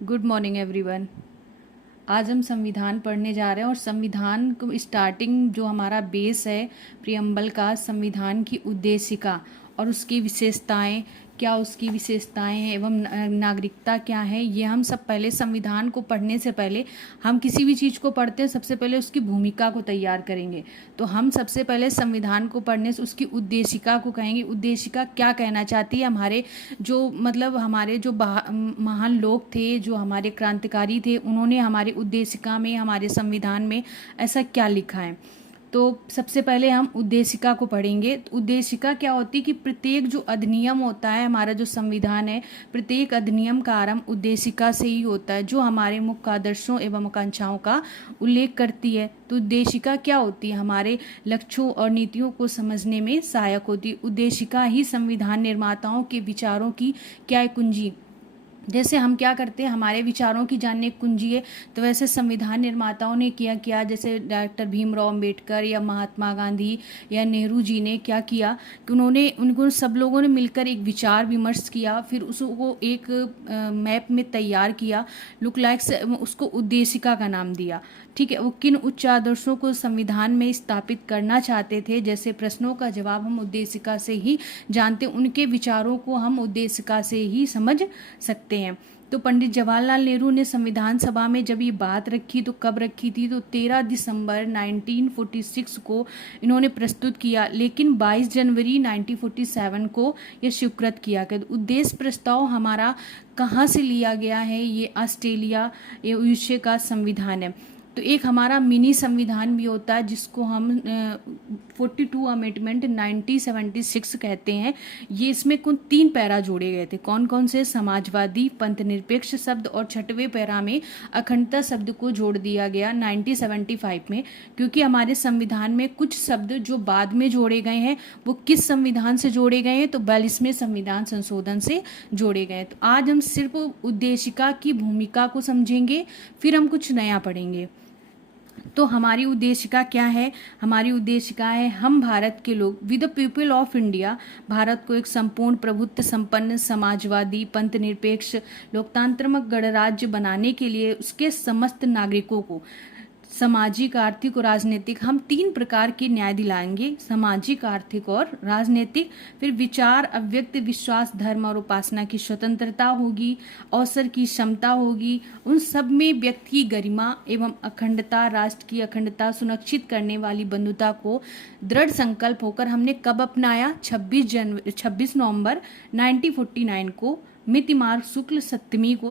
Good morning everyone. आज हम संविधान पढ़ने जा रहे हैं और संविधान को स्टार्टिंग जो हमारा बेस है प्रियम्बल का, संविधान की उद्देशिका और उसकी विशेषताएं, क्या उसकी विशेषताएं हैं एवं नागरिकता क्या है, ये हम सब पहले संविधान को पढ़ने से पहले हम किसी भी चीज़ को पढ़ते हैं सबसे पहले उसकी भूमिका को तैयार करेंगे। तो हम सबसे पहले संविधान को पढ़ने से उसकी उद्देशिका को कहेंगे। उद्देशिका क्या कहना चाहती है, हमारे जो हमारे जो महान लोग थे, जो हमारे क्रांतिकारी थे, उन्होंने हमारी उद्देशिका में, हमारे संविधान में ऐसा क्या लिखा है। तो सबसे पहले हम उद्देशिका को पढ़ेंगे। तो उद्देशिका क्या होती है कि प्रत्येक जो अधिनियम होता है, हमारा जो संविधान है, प्रत्येक अधिनियम का आरंभ उद्देशिका से ही होता है, जो हमारे मुख्य आदर्शों एवं आकांक्षाओं का उल्लेख करती है। तो उद्देशिका क्या होती है, हमारे लक्ष्यों और नीतियों को समझने में सहायक होती है। उद्देशिका ही संविधान निर्माताओं के विचारों की क्या है, कुंजी। जैसे हम क्या करते हैं, हमारे विचारों की जानने की कुंजी है, तो वैसे संविधान निर्माताओं ने किया, जैसे डॉक्टर भीमराव अंबेडकर या महात्मा गांधी या नेहरू जी ने क्या किया कि उनको सब लोगों ने मिलकर एक विचार विमर्श किया, फिर उसको एक मैप में तैयार किया, लुक लाइक से उसको उद्देशिका का नाम दिया। ठीक है, वो किन उच्च आदर्शों को संविधान में स्थापित करना चाहते थे, जैसे प्रश्नों का जवाब हम उद्देशिका से ही जानते, उनके विचारों को हम उद्देशिका से ही समझ सकते हैं। तो पंडित जवाहरलाल नेहरू ने संविधान सभा में जब ये बात रखी, तो कब रखी थी, तो 13 दिसंबर 1946 को इन्होंने प्रस्तुत किया, लेकिन 22 जनवरी 1947 को यह स्वीकृत किया गया। तो उद्देश्य प्रस्ताव हमारा कहाँ से लिया गया है, ये ऑस्ट्रेलिया यूएसए का संविधान है। तो एक हमारा मिनी संविधान भी होता है जिसको हम 42 अमेंडमेंट 1976 कहते हैं। ये इसमें कुल 3 पैरा जोड़े गए थे। कौन कौन से, समाजवादी, पंथ निरपेक्ष शब्द और 6वें पैरा में अखंडता शब्द को जोड़ दिया गया 1975 में। क्योंकि हमारे संविधान में कुछ शब्द जो बाद में जोड़े गए हैं वो किस संविधान से जोड़े गए हैं, तो 42वें संविधान संशोधन से जोड़े गए। तो आज हम सिर्फ उद्देशिका की भूमिका को समझेंगे, फिर हम कुछ नया पढ़ेंगे। तो हमारी उद्देशिका क्या है, हमारी उद्देशिका है, हम भारत के लोग with the people of India, Bharat को एक संपूर्ण प्रभुत्व संपन्न समाजवादी पंथ निरपेक्ष लोकतांत्रिक गणराज्य बनाने के लिए उसके समस्त नागरिकों को सामाजिक, आर्थिक और राजनीतिक, हम 3 प्रकार के न्याय दिलाएंगे, सामाजिक, आर्थिक और राजनीतिक। फिर विचार, अव्यक्त विश्वास, धर्म और उपासना की स्वतंत्रता होगी, अवसर की क्षमता होगी, उन सब में व्यक्ति की गरिमा एवं अखंडता, राष्ट्र की अखंडता सुनिश्चित करने वाली बंधुता को दृढ़ संकल्प होकर हमने कब अपनाया, 26 नवंबर 1949 को, मिति मार्ग शुक्ल सप्तमी को